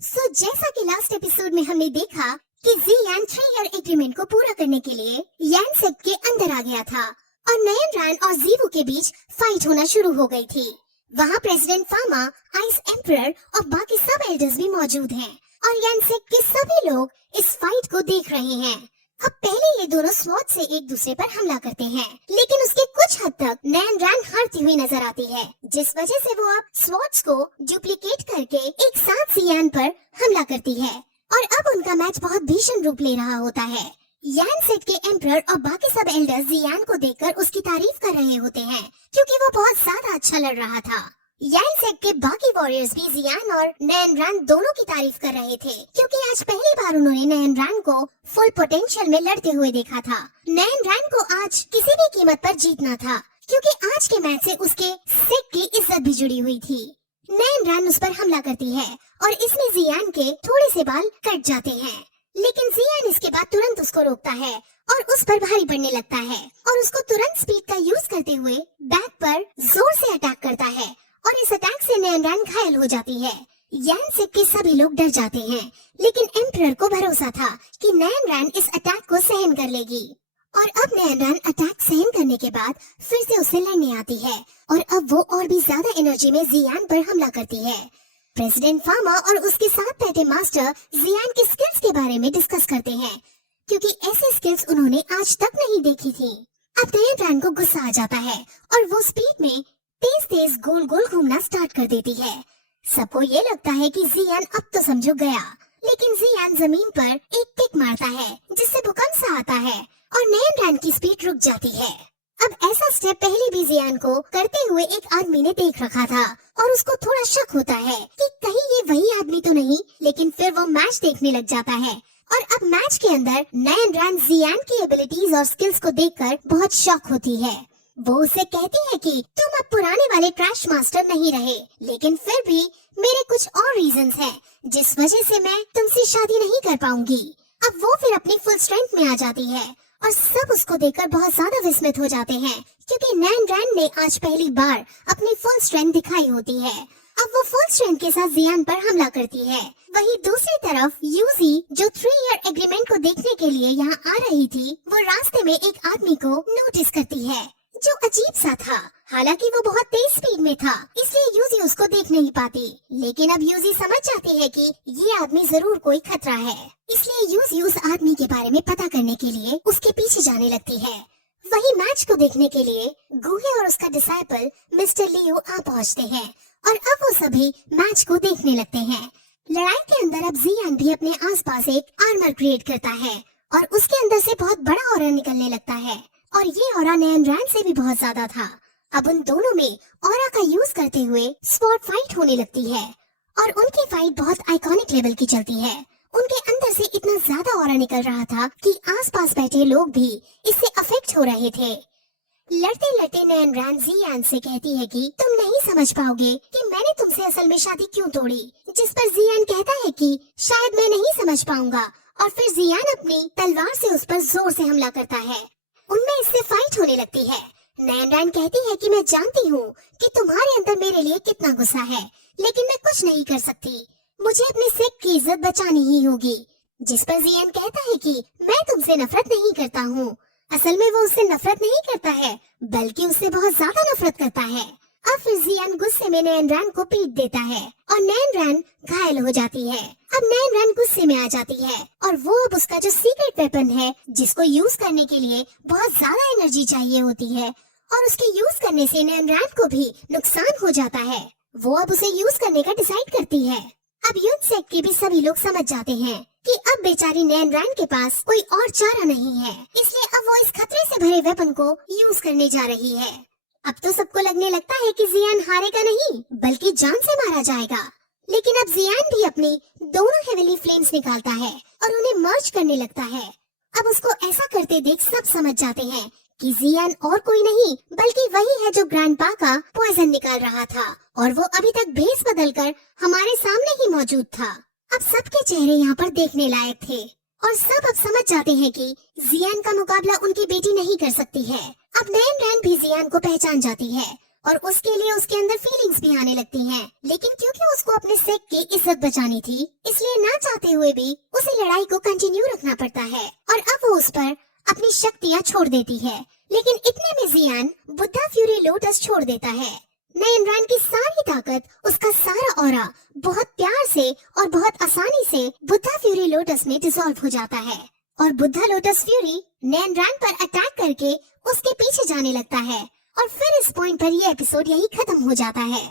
जैसा कि last episode में हमने देखा कि जियान 3 ईयर एग्रीमेंट को पूरा करने के लिए यानसेट के अंदर आ गया था और नयन रैन और जीवू के बीच फाइट होना शुरू हो गई थी। वहाँ प्रेसिडेंट फामा, आइस एम्परर और बाकी सब एल्डर्स भी मौजूद हैं और यानसेट के सभी लोग इस फाइट को देख रहे हैं। अब पहले ये दोनों स्वॉर्ड से एक दूसरे पर हमला करते हैं, लेकिन उसके कुछ हद तक नयन रैन हारती हुई नजर आती है, जिस वजह से वो अब स्वॉर्ड्स को डुप्लीकेट करके एक साथ जियान पर हमला करती है और अब उनका मैच बहुत भीषण रूप ले रहा होता है। यानसेट के एम्परर और बाकी सब एल्डर्स जियान को देखकर उसकी तारीफ कर रहे होते हैं क्योंकि वो बहुत ज्यादा अच्छा लड़ रहा था। यानसेट के बाकी वॉरियर्स भी जियान और नयन रैन दोनों की तारीफ कर रहे थे क्योंकि आज पहली बार उन्होंने नयन रैन को फुल पोटेंशियल में लड़ते हुए देखा था। नयन रैन को आज किसी भी कीमत पर जीतना था क्योंकि आज के मैच से उसके सिक की इज्जत भी जुड़ी हुई थी। नयन रैन उस पर हमला करती है और इसमें जियान के थोड़े से बाल कट जाते हैं, लेकिन जियान इसके बाद तुरंत उसको रोकता है और उस पर भारी पड़ने लगता है और उसको तुरंत स्पीड का यूज करते हुए बैक पर जोर से अटैक करता है और इस अटैक से नयन रैन घायल हो जाती है। यानसेट के सभी लोग डर जाते हैं, लेकिन एम्परर को भरोसा था कि नयन रैन इस अटैक को सहन कर लेगी और अब नयन रैन अटैक सहन करने के बाद फिर से उसे लड़ने आती है और अब वो और भी ज्यादा एनर्जी में जियान पर हमला करती है। प्रेसिडेंट फामा और उसके साथ बैठे मास्टर जियान की स्किल्स के बारे में डिस्कस करते हैं क्योंकि ऐसी स्किल्स उन्होंने आज तक नहीं देखी थी। अब नयन रैन को गुस्सा आ जाता है और वो स्पीड में तेज तेज गोल गोल घूमना स्टार्ट कर देती है। सबको ये लगता है कि जियान अब तो समझो गया, लेकिन जियान जमीन पर एक किक मारता है जिससे भूकंप सा आता है और नयन रैन की स्पीड रुक जाती है। अब ऐसा स्टेप पहले भी जियान को करते हुए एक आदमी ने देख रखा था और उसको थोड़ा शक होता है कि कहीं ये वही आदमी तो नहीं, लेकिन फिर वो मैच देखने लग जाता है और अब मैच के अंदर नयन रैन जियान की एबिलिटीज और स्किल्स को देखकर बहुत शॉक होती है। वो उसे कहती है कि तुम अब पुराने वाले ट्रैश मास्टर नहीं रहे, लेकिन फिर भी मेरे कुछ और रीजंस हैं जिस वजह से मैं तुमसे शादी नहीं कर पाऊंगी। अब वो फिर अपनी फुल स्ट्रेंथ में आ जाती है और सब उसको देखकर बहुत ज्यादा विस्मित हो जाते हैं क्योंकि नयन रैन ने आज पहली बार अपनी फुल स्ट्रेंथ दिखाई होती है। अब वो फुल स्ट्रेंथ के साथ जियान पर हमला करती है। वहीं दूसरी तरफ यूजी जो 3 ईयर एग्रीमेंट को देखने के लिए यहाँ आ रही थी, वो रास्ते में एक आदमी को नोटिस करती है जो अजीब सा था। हालांकि वो बहुत तेज स्पीड में था, इसलिए यूजी उसको देख नहीं पाती, लेकिन अब यूजी समझ जाती है कि ये आदमी जरूर कोई खतरा है, इसलिए यूजी उस आदमी के बारे में पता करने के लिए उसके पीछे जाने लगती है। वही मैच को देखने के लिए गुहे और उसका डिसाइपल मिस्टर लियो आ पहुँचते हैं और अब वो सभी मैच को देखने लगते हैं। लड़ाई के अंदर अब जियान भी अपने आसपास एक आर्मर क्रिएट करता है और उसके अंदर से बहुत बड़ा ऑरा निकलने लगता है और ये ऑरा नयन रैन से भी बहुत ज्यादा था। अब उन दोनों में ऑरा का यूज करते हुए स्वॉर्ड फाइट होने लगती है और उनकी फाइट बहुत आइकॉनिक लेवल की चलती है। उनके अंदर से इतना ज्यादा ऑरा निकल रहा था कि आसपास बैठे लोग भी इससे अफेक्ट हो रहे थे। लड़ते लड़ते नयन रैन जियान से कहती है कि तुम नहीं समझ पाओगे कि मैंने तुमसे असल में शादी क्यों तोड़ी, जिस पर जियान कहता है कि शायद मैं नहीं समझ पाऊंगा और फिर जियान अपनी तलवार से उस पर जोर से हमला करता है। उनमें इससे फाइट होने लगती है। नयन रैन कहती है कि मैं जानती हूँ कि तुम्हारे अंदर मेरे लिए कितना गुस्सा है, लेकिन मैं कुछ नहीं कर सकती, मुझे अपनी सिक की इज्जत बचानी ही होगी। जिस पर जियान कहता है कि मैं तुमसे नफरत नहीं करता हूँ। असल में वो उससे नफरत नहीं करता है, बल्कि उससे बहुत ज्यादा नफरत करता है। अब फिर जियान गुस्से में नयन रैन को पीट देता है और नयन रैन घायल हो जाती है। अब नयन रैन गुस्से में आ जाती है और वो अब उसका जो सीक्रेट वेपन है जिसको यूज करने के लिए बहुत ज्यादा एनर्जी चाहिए होती है और उसके यूज करने से नयन रैन को भी नुकसान हो जाता है, वो अब उसे यूज करने का डिसाइड करती है। अब यानसेट के भी सभी लोग समझ जाते हैं कि अब बेचारी नयन रैन के पास कोई और चारा नहीं है, इसलिए अब वो इस खतरे से भरे वेपन को यूज करने जा रही है। अब तो सबको लगने लगता है कि जियान हारेगा नहीं बल्कि जान से मारा जाएगा, लेकिन अब जियान भी अपनी दोनों हेवेली फ्लेम्स निकालता है और उन्हें मर्ज करने लगता है। अब उसको ऐसा करते देख सब समझ जाते हैं कि जियान और कोई नहीं बल्कि वही है जो ग्रैंडपा का पॉइजन निकाल रहा था और वो अभी तक भेस बदलकर हमारे सामने ही मौजूद था। अब सबके चेहरे यहाँ पर देखने लायक थे और सब अब समझ जाते हैं कि जियान का मुकाबला उनकी बेटी नहीं कर सकती है। अब नयन रैन भी जियान को पहचान जाती है और उसके लिए उसके अंदर फीलिंग्स भी आने लगती हैं। लेकिन क्योंकि उसको अपने सेक की इज्जत बचानी थी, इसलिए ना चाहते हुए भी उसे लड़ाई को कंटिन्यू रखना पड़ता है और अब वो उस पर अपनी शक्तियाँ छोड़ देती है। लेकिन इतने में जियान बुद्धा फ्यूरी लोटस छोड़ देता है। नयन रैन की सारी ताकत, उसका सारा ऑरा बहुत प्यार से और बहुत आसानी से बुद्धा फ्यूरी लोटस में डिसॉल्व हो जाता है और बुद्धा लोटस फ्यूरी नयन रैन पर अटैक करके उसके पीछे जाने लगता है और फिर इस पॉइंट पर ये एपिसोड यही खत्म हो जाता है।